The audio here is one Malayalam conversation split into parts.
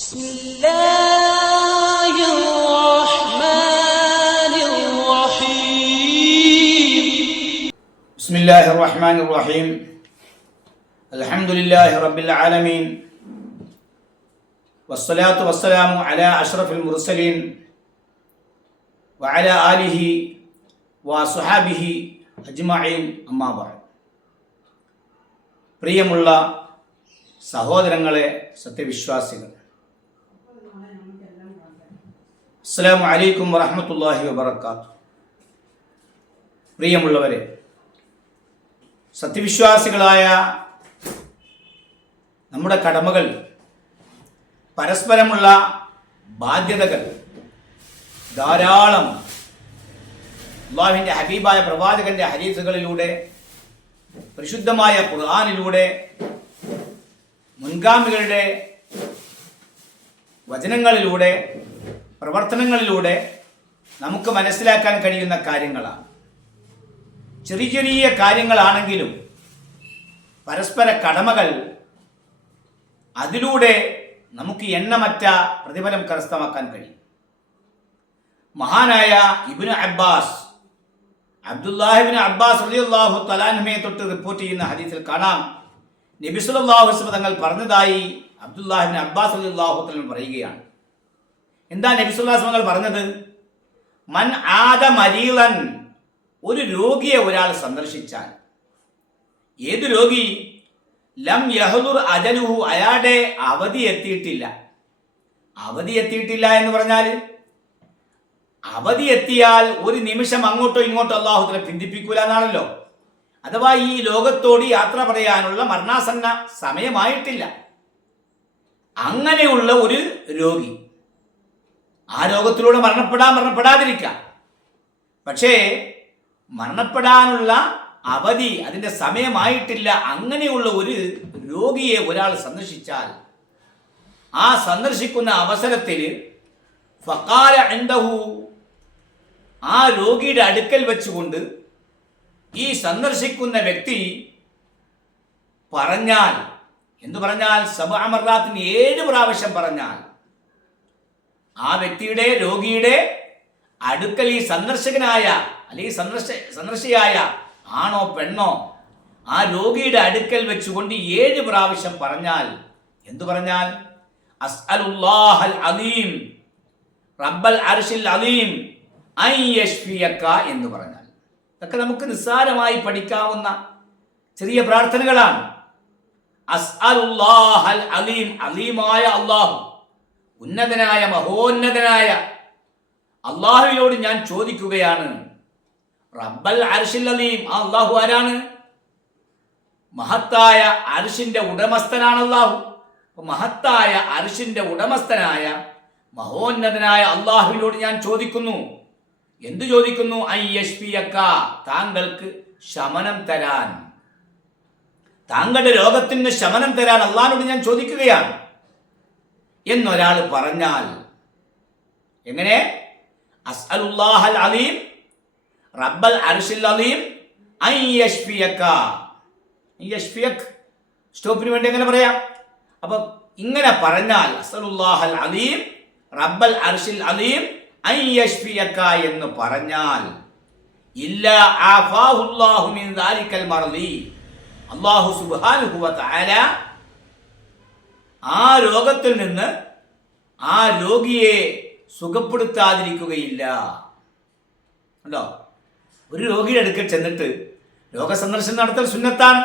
بسم الله الرحمن الرحيم بسم الله الرحمن الرحيم الحمد لله رب العالمين والصلاة والسلام على أشرف المرسلين وعلى آله وصحابه أجمعين أما بعد. പ്രിയമുള്ള സഹോദരങ്ങളെ സത്യവിശ്വാസികൾ, അസ്സലാമു അലൈക്കും വറഹ്മത്തുള്ളാഹി വബറകാതുഹു. പ്രിയമുള്ളവരെ, സത്യവിശ്വാസികളായ നമ്മുടെ കടമകൾ, പരസ്പരമുള്ള ബാധ്യതകൾ ധാരാളം അല്ലാഹുവിൻ്റെ ഹബീബായ പ്രവാചകന്റെ ഹദീസുകളിലൂടെ, പരിശുദ്ധമായ ഖുർആനിലൂടെ, മുൻഗാമികളുടെ വചനങ്ങളിലൂടെ, പ്രവർത്തനങ്ങളിലൂടെ നമുക്ക് മനസ്സിലാക്കാൻ കഴിയുന്ന കാര്യങ്ങളാണ്. ചെറിയ ചെറിയ കാര്യങ്ങളാണെങ്കിലും പരസ്പര കടമകൾ, അതിലൂടെ നമുക്ക് എണ്ണമറ്റ പ്രതിഫലം കരസ്ഥമാക്കാൻ കഴിയും. മഹാനായ ഇബ്നു അബ്ബാസ്, അബ്ദുല്ലാഹിബ്നു അബ്ബാസ് റളിയല്ലാഹു തആല അൻഹുവിനെ തൊട്ട് റിപ്പോർട്ട് ചെയ്യുന്ന ഹദീസിൽ കാണാം, നബി സല്ലല്ലാഹു അലൈഹി വസല്ലം തങ്ങൾ പറഞ്ഞതായി അബ്ദുല്ലാഹിബ്നു അബ്ബാസ് റളിയല്ലാഹു തആല പറയുകയാണ്. എന്താ നബി സല്ലല്ലാഹു അലൈഹി വസല്ലം പറഞ്ഞത്? മൻ ആദ മരീളൻ, ഒരു രോഗിയെ ഒരാൾ സന്ദർശിച്ചാൽ, ഏത് രോഗി? ലം യഹ്ദുർ അജലുഹു, അയാളുടെ അവധി എത്തിയിട്ടില്ല. അവധി എത്തിയിട്ടില്ല എന്ന് പറഞ്ഞാൽ, അവധി എത്തിയാൽ ഒരു നിമിഷം അങ്ങോട്ടോ ഇങ്ങോട്ടോ അല്ലാഹു തആല പിന്തിപ്പിക്കൂല എന്നാണല്ലോ. അഥവാ ഈ ലോകത്തോട് യാത്ര പറയാനുള്ള മരണാസന്ന സമയമായിട്ടില്ല. അങ്ങനെയുള്ള ഒരു രോഗി, ആ രോഗത്തിലൂടെ മരണപ്പെടാതിരിക്കാം. പക്ഷേ മരണപ്പെടാനുള്ള അവധി, അതിൻ്റെ സമയമായിട്ടില്ല. അങ്ങനെയുള്ള ഒരു രോഗിയെ ഒരാൾ സന്ദർശിച്ചാൽ, ആ സന്ദർശിക്കുന്ന അവസരത്തിൽ ഫഖാല ഇൻദഹു, ആ രോഗിയുടെ അടുക്കൽ വെച്ചുകൊണ്ട് ഈ സന്ദർശിക്കുന്ന വ്യക്തി പറഞ്ഞാൽ, എന്തു പറഞ്ഞാൽ? സബഅ മർറാത്തിന്, 7 പ്രാവശ്യം പറഞ്ഞാൽ, ആ വ്യക്തിയുടെ, രോഗിയുടെ അടുക്കൽ ഈ സന്ദർശകനായ അല്ലെങ്കിൽ സന്ദർശിയായ ആണോ പെണ്ണോ, ആ രോഗിയുടെ അടുക്കൽ വെച്ചുകൊണ്ട് 7 പ്രാവശ്യം പറഞ്ഞാൽ, എന്തു പറഞ്ഞാൽ? അസ്അലുല്ലാഹൽ അലീം റബ്ബൽ അർശിൽ അലീം അൻ യശ്ഫിയക എന്ന് പറഞ്ഞാൽ. ഇതൊക്കെ നമുക്ക് നിസ്സാരമായി പഠിക്കാവുന്ന ചെറിയ പ്രാർത്ഥനകളാണ്. അസ്അലുല്ലാഹൽ അലീം, അലീമായ അല്ലാഹു, ഉന്നതനായ മഹോന്നതനായ അല്ലാഹുവിനോട് ഞാൻ ചോദിക്കുകയാണ്. റബ്ബൽ അർശിൽ അലീം, ആ അല്ലാഹു ആരാണ്? മഹത്തായ അർശിന്റെ ഉടമസ്ഥനാണ് അല്ലാഹു. മഹത്തായ അർശിന്റെ ഉടമസ്ഥനായ മഹോന്നതനായ അല്ലാഹുവിനോട് ഞാൻ ചോദിക്കുന്നു. എന്തു ചോദിക്കുന്നു? അൻ യശ്ഫിയക, താങ്കൾക്ക് ശമനം തരാൻ, താങ്കളുടെ രോഗത്തിന് ശമനം തരാൻ അല്ലാഹുവിനോട് ഞാൻ ചോദിക്കുകയാണ് എന്നൊരാൾ പറഞ്ഞാൽ, എങ്ങനെ? അസ്അലുല്ലാഹൽ അലീം റബ്ബൽ അർശിൽ അലീം അൻ യശ്ഫിയക. യശ്ഫിയക് സ്റ്റോപ്പിന് വേണ്ടി എങ്ങനെ പറയാം? അപ്പം ഇങ്ങനെ പറഞ്ഞാൽ, അസ്അലുല്ലാഹൽ അലീം റബ്ബൽ അർശിൽ അലീം അൻ യശ്ഫിയക എന്ന് പറഞ്ഞാൽ, ഇല്ലാ ആഫാഹുല്ലാഹു മിൻ ദാലികൽ മർളി, അല്ലാഹു സുബ്ഹാനഹു വ തആല ആ രോഗത്തിൽ നിന്ന് ആ രോഗിയെ സുഖപ്പെടുത്താതിരിക്കുകയില്ല. ഉണ്ടോ? ഒരു രോഗിയുടെ അടുക്കൽ ചെന്നിട്ട് രോഗസന്ദർശനം നടത്തൽ സുന്നത്താണ്.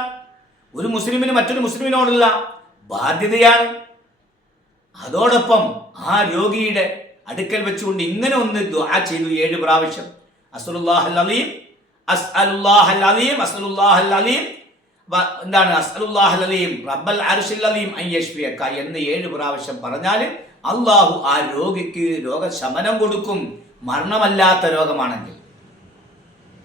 ഒരു മുസ്ലിമിന് മറ്റൊരു മുസ്ലിമിനോടുള്ള ബാധ്യതയാണ്. അതോടൊപ്പം ആ രോഗിയുടെ അടുക്കൽ വെച്ചുകൊണ്ട് ഇങ്ങനെ ഒന്ന് ദുആ ചെയ്തു 7 പ്രാവശ്യം. അസ്അലുല്ലാഹൽ അലീം അസ്അലുല്ലാഹൽ അലീം അസ്അലുല്ലാഹൽ അലീം, എന്താണ്? അസ്അലുല്ലാഹൽ അലീം റബ്ബൽ അർശിൽ അലീം അൻ യശ്ഫിയക എന്ന് 7 പ്രാവശ്യം പറഞ്ഞാൽ അല്ലാഹു ആ രോഗിക്ക് രോഗശമനം കൊടുക്കും. മരണമല്ലാത്ത രോഗമാണെങ്കിൽ,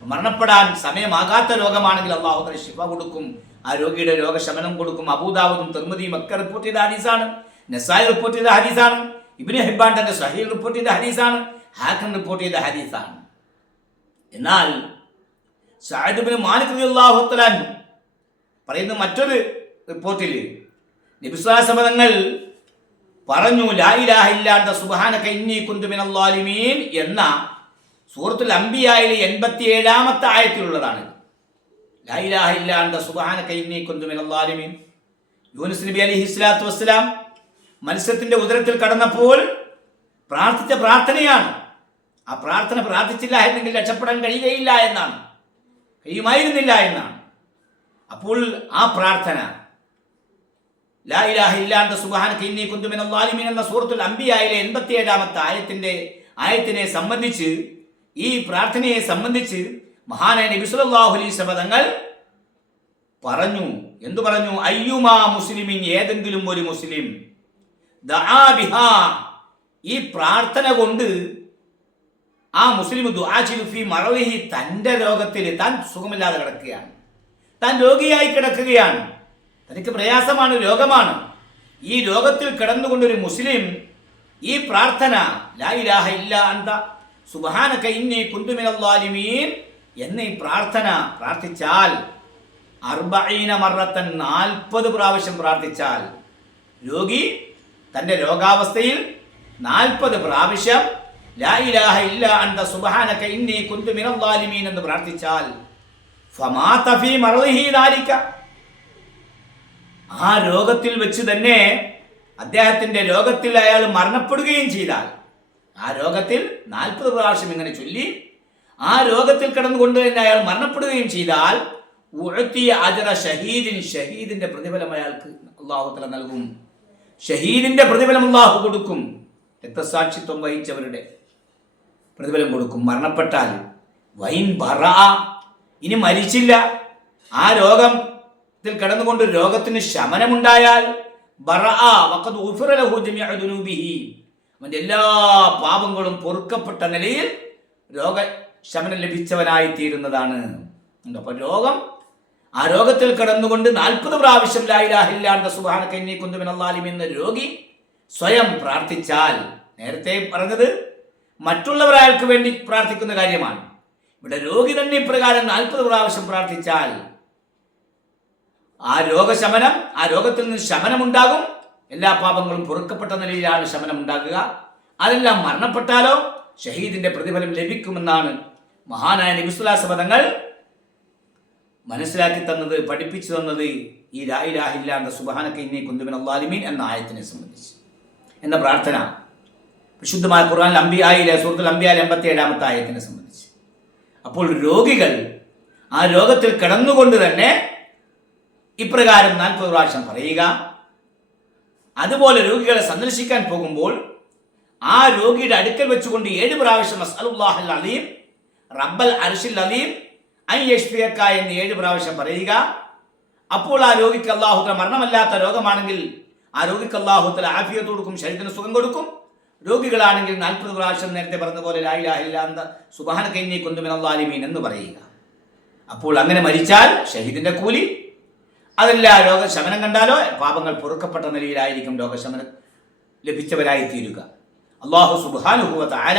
മരണപ്പെടാൻ സമയമാകാത്ത രോഗമാണെങ്കിൽ അല്ലാഹു തആല ശിഫ കൊടുക്കും, ആ രോഗിയുടെ രോഗശമനം കൊടുക്കും. അബൂദാവൂദും തിർമിദിയും ഒക്കെ റിപ്പോർട്ട് ചെയ്ത ഹദീസാണ്. നസായി റിപ്പോർട്ട് ചെയ്ത ഹദീസാണ്. ഇബ്നു ഹിബ്ബാൻ തന്റെ സഹീഹ് റിപ്പോർട്ട് ചെയ്ത ഹദീസാണ്. ഹാക്കിം റിപ്പോർട്ട് ചെയ്ത ഹദീസാണ്. എന്നാൽ സഅദ് ഇബ്നു മാലിക് റളിയല്ലാഹു തആല പറയുന്ന മറ്റൊരു റിപ്പോർട്ടിൽ നബി സ്വല്ലല്ലാഹു അലൈഹി വസല്ലം പറഞ്ഞു ലാ ഇലാഹ ഇല്ലാ അൻത സുബ്ഹാനക ഇന്നി കുന്തു മിനൽ ളാലിമീൻ എന്ന സൂറത്തുൽ അംബിയായിലെ 87-ാമത്തെ ആയത്തിലുള്ളതാണ്. ലാ ഇലാഹ ഇല്ലാ അൻത സുബ്ഹാനക ഇന്നി കുന്തു മിനൽ ളാലിമീൻ. യൂനുസ് നബി അലൈഹിസ്സലാത്തു വസ്സലാം മത്സ്യത്തിന്റെ ഉദരത്തിൽ കടന്നപ്പോൾ പ്രാർത്ഥിച്ച പ്രാർത്ഥനയാണ്. ആ പ്രാർത്ഥന പ്രാർത്ഥിച്ചില്ല എന്നെങ്കിൽ രക്ഷപ്പെടാൻ കഴിയുമായിരുന്നില്ല എന്നാണ്. അപ്പോൾ ആ പ്രാർത്ഥന ലാ ഇലാഹ ഇല്ലാ അൻത സുബ്ഹാനക ഇന്നി കുന്തു മിനൽ ളാലിമീൻ എന്ന സൂറത്തുൽ അംബിയായിലെ 87-ാമത്തെ ആയത്തിനെ സംബന്ധിച്ച്, ഈ പ്രാർത്ഥനയെ സംബന്ധിച്ച് മഹാനായ നബി സല്ലല്ലാഹു അലൈഹി വസല്ലം തങ്ങൾ പറഞ്ഞു. എന്തു പറഞ്ഞു? അയ്യുമാ മുസ്ലിമിൻ, ഏതെങ്കിലും ഒരു മുസ്ലിം ദആ ബിഹാ, ഈ പ്രാർത്ഥന കൊണ്ട് ആ മുസ്ലിം ദുആ ചെയ്തു ഫീ മറളിഹി, തൻ്റെ രോഗത്തിൽ, താൻ സുഖമില്ലാതെ കിടക്കുകയാണ്, താൻ രോഗിയായി കിടക്കുകയാണ്, തനിക്ക് പ്രയാസമാണ്, രോഗമാണ്. ഈ രോഗത്തിൽ കിടന്നുകൊണ്ടൊരു മുസ്ലിം ഈ പ്രാർത്ഥന ലാ ഇലാഹ ഇല്ലാ അൻത സുബ്ഹാനക ഇന്നി കുന്തു മിനൽ ളാലിമീൻ എന്ന ഈ പ്രാർത്ഥന പ്രാർത്ഥിച്ചാൽ 40 മറത്തൻ 40 പ്രാവശ്യം പ്രാർത്ഥിച്ചാൽ, രോഗി തൻ്റെ രോഗാവസ്ഥയിൽ 40 പ്രാവശ്യം ലാ ഇലാഹ ഇല്ലാ അൻത സുബ്ഹാനക ഇന്നി കുന്തു മിനൽ ളാലിമീൻ എന്ന് പ്രാർത്ഥിച്ചാൽ ഫമാത ഫീ മർളിഹി ദാലിക, ആ രോഗത്തിൽ വെച്ച് തന്നെ അദ്ദേഹത്തിന്റെ രോഗത്തിൽ അയാൾ മരണപ്പെടുകയും ചെയ്താൽ, ആ രോഗത്തിൽ 40 പ്രാവശ്യം ഇങ്ങനെ ചൊല്ലി ആ രോഗത്തിൽ കിടന്നുകൊണ്ട് തന്നെ അയാൾ മരണപ്പെടുകയും ചെയ്താൽ ഉഅ്തിയ അജ്റ ഷഹീദിൻ, ഷഹീദിന്റെ പ്രതിഫലം അയാൾക്ക് അല്ലാഹു തആല നൽകും. ഷഹീദിന്റെ പ്രതിഫലം അല്ലാഹു കൊടുക്കും. രക്തസാക്ഷിത്വം വഹിച്ചവരുടെ പ്രതിഫലം കൊടുക്കും. മരണപ്പെട്ടാൽ വൈൻ ബറ, ഇനി മരിച്ചില്ല, ആ രോഗത്തിൽ കിടന്നുകൊണ്ട് രോഗത്തിന് ശമനമുണ്ടായാൽ അവന്റെ എല്ലാ പാപങ്ങളും പൊറുക്കപ്പെട്ട നിലയിൽ രോഗശമനം ലഭിച്ചവനായി തീരുന്നതാണ്. അപ്പൊ ആ രോഗത്തിൽ കിടന്നുകൊണ്ട് 40 പ്രാവശ്യം ലാ ഇലാഹ ഇല്ലാ അൻത സുബ്ഹാനക ഇന്നി കുന്തു മിനൽ ളാലിമീൻ എന്ന രോഗി സ്വയം പ്രാർത്ഥിച്ചാൽ, നേരത്തെ പറഞ്ഞത് മറ്റുള്ളവർ അയാൾക്ക് വേണ്ടി പ്രാർത്ഥിക്കുന്ന കാര്യമാണ്, ഇവിടെ രോഗി തന്നെ ഇപ്രകാരം 40 പ്രാവശ്യം പ്രാർത്ഥിച്ചാൽ ആ രോഗശമനം, ആ രോഗത്തിൽ നിന്ന് ശമനമുണ്ടാകും. എല്ലാ പാപങ്ങളും പൊറുക്കപ്പെട്ട നിലയിലാണ് ശമനം ഉണ്ടാകുക. അതെല്ലാം മരണപ്പെട്ടാലോ ഷഹീദിന്റെ പ്രതിഫലം ലഭിക്കുമെന്നാണ് മഹാനായ നബി സ്വല്ലല്ലാഹു അലൈഹി വസല്ലം തങ്ങൾ മനസ്സിലാക്കി തന്നത്, പഠിപ്പിച്ചു തന്നത് ഈ ലാ ഇലാഹ ഇല്ലാ അൻത സുബ്ഹാനക ഇന്നി കുന്തു മിനൽ ളാലിമീൻ എന്ന ആയത്തിനെ സംബന്ധിച്ച് എന്ന പ്രാർത്ഥന വിശുദ്ധമായ ഖുർആനിൽ അംബിയായിലെ സൂറത്തുൽ അംബിയായിലെ 87-ാമത്തെ ആയത്തിനെ സംബന്ധിച്ച്. അപ്പോൾ രോഗികൾ ആ രോഗത്തിൽ കിടന്നുകൊണ്ട് തന്നെ ഇപ്രകാരം 40 പ്രാവശ്യം പറയുക. അതുപോലെ രോഗികളെ സന്ദർശിക്കാൻ പോകുമ്പോൾ ആ രോഗിയുടെ അടുക്കൽ വെച്ചുകൊണ്ട് 7 പ്രാവശ്യം അസ്അലുല്ലാഹൽ അലീം റബ്ബൽ അർശിൽ അലീം അൻ യശ്ഫിയക എന്ന് 7 പ്രാവശ്യം പറയുക. അപ്പോൾ ആ രോഗിക്ക് അല്ലാഹു തആല, മരണമല്ലാത്ത രോഗമാണെങ്കിൽ ആ രോഗിക്ക് അല്ലാഹു തആല ആഫിയത്ത് കൊടുക്കും, ശരീരത്തിന് സുഖം കൊടുക്കും. രോഗികളാണെങ്കിൽ 40 പ്രാവശ്യം നേരത്തെ പറഞ്ഞ പോലെ ലാ ഇലാഹ ഇല്ലാ അൻത സുബ്ഹാനക ഇന്നി കുന്തു മിനൽ ളാലിമീൻ എന്ന് പറയുക. അപ്പോൾ അങ്ങനെ മരിച്ചാൽ ഷഹീദിന്റെ കൂലി, അതല്ല രോഗശമനം കണ്ടാലോ പാപങ്ങൾ പൊറുക്കപ്പെട്ട നിലയിലായിരിക്കും രോഗശമനം ലഭിച്ചവരായി തീരുക. അല്ലാഹു സുബ്ഹാനഹു വ തആല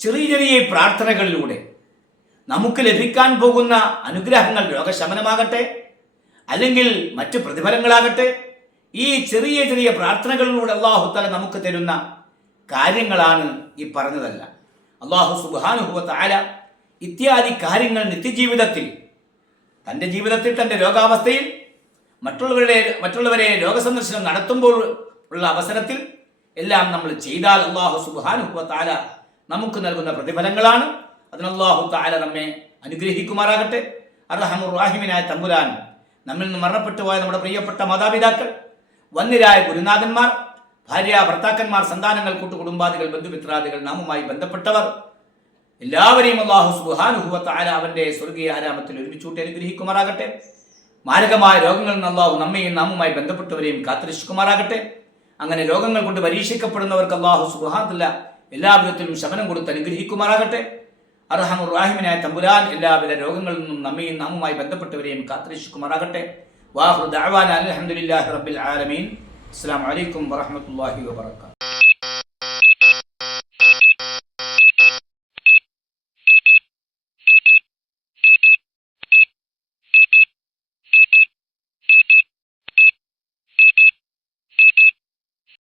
ചെറിയ ചെറിയ പ്രാർത്ഥനകളിലൂടെ നമുക്ക് ലഭിക്കാൻ പോകുന്ന അനുഗ്രഹങ്ങൾ, രോഗശമനമാകട്ടെ അല്ലെങ്കിൽ മറ്റു പ്രതിഫലങ്ങളാകട്ടെ, ഈ ചെറിയ ചെറിയ പ്രാർത്ഥനകളിലൂടെ അല്ലാഹു തആല നമുക്ക് തരുന്ന കാര്യങ്ങളാണ് ഈ പറഞ്ഞതല്ല. അല്ലാഹു സുബ്ഹാനഹു വ തആല ഇത്യാദി കാര്യങ്ങൾ നിത്യജീവിതത്തിൽ, തൻ്റെ ജീവിതത്തിൽ, തൻ്റെ രോഗാവസ്ഥയിൽ മറ്റുള്ളവരെ രോഗസന്ദർശനം നടത്തുമ്പോൾ ഉള്ള അവസരത്തിൽ എല്ലാം നമ്മൾ ചെയ്താൽ അല്ലാഹു സുബ്ഹാനഹു വ തആല നമുക്ക് നൽകുന്ന പ്രതിഫലങ്ങളാണ്. അതിന് അല്ലാഹു തആല നമ്മെ അനുഗ്രഹിക്കുമാറാകട്ടെ. അർഹമുർ റഹീമിനായ തമ്പുരാൻ, നമ്മിൽ നിന്ന് മരണപ്പെട്ടു പോയ നമ്മുടെ പ്രിയപ്പെട്ട മാതാപിതാക്കൾ, വന്യരായ ഗുരുനാഥന്മാർ, ഭാര്യ ഭർത്താക്കന്മാർ, സന്താനങ്ങൾ, കൂട്ടുകുടുംബാദികൾ, ബന്ധുമിത്രാദികൾ, നാമുമായി ബന്ധപ്പെട്ടവർ എല്ലാവരെയും അല്ലാഹു സുബ്ഹാനഹു വ തആല അവന്റെ സ്വർഗീയ ആരാമത്തിൽ ഒരുമിച്ചൂട്ടി അനുഗ്രഹിക്കുമാറാകട്ടെ. മാരകമായ രോഗങ്ങളിൽ നിന്ന് അല്ലാഹു നമ്മയും നാമുമായി ബന്ധപ്പെട്ടവരെയും കാത്തുരക്ഷിക്കുമാറാകട്ടെ. അങ്ങനെ രോഗങ്ങൾ കൊണ്ട് പരീക്ഷിക്കപ്പെടുന്നവർക്ക് അല്ലാഹു സുബ്ഹാനഹു വ തആല എല്ലാവിധത്തിലും ശമനം കൊടുത്ത് അനുഗ്രഹിക്കുമാറാകട്ടെ. അർഹമുർ റഹീമിനായ തമ്പുരാൻ എല്ലാവിധ രോഗങ്ങളിൽ നിന്നും നമ്മയും നാമുമായി ബന്ധപ്പെട്ടവരെയും കാത്തുരക്ഷിക്കുമാറാകട്ടെ. വാഖിറു ദഅവാനാ അൽഹംദുലില്ലാഹി റബ്ബിൽ ആലമീൻ. അസ്സലാമു അലൈക്കും വറഹ്മത്തുള്ളാഹി വബറകാതുഹു.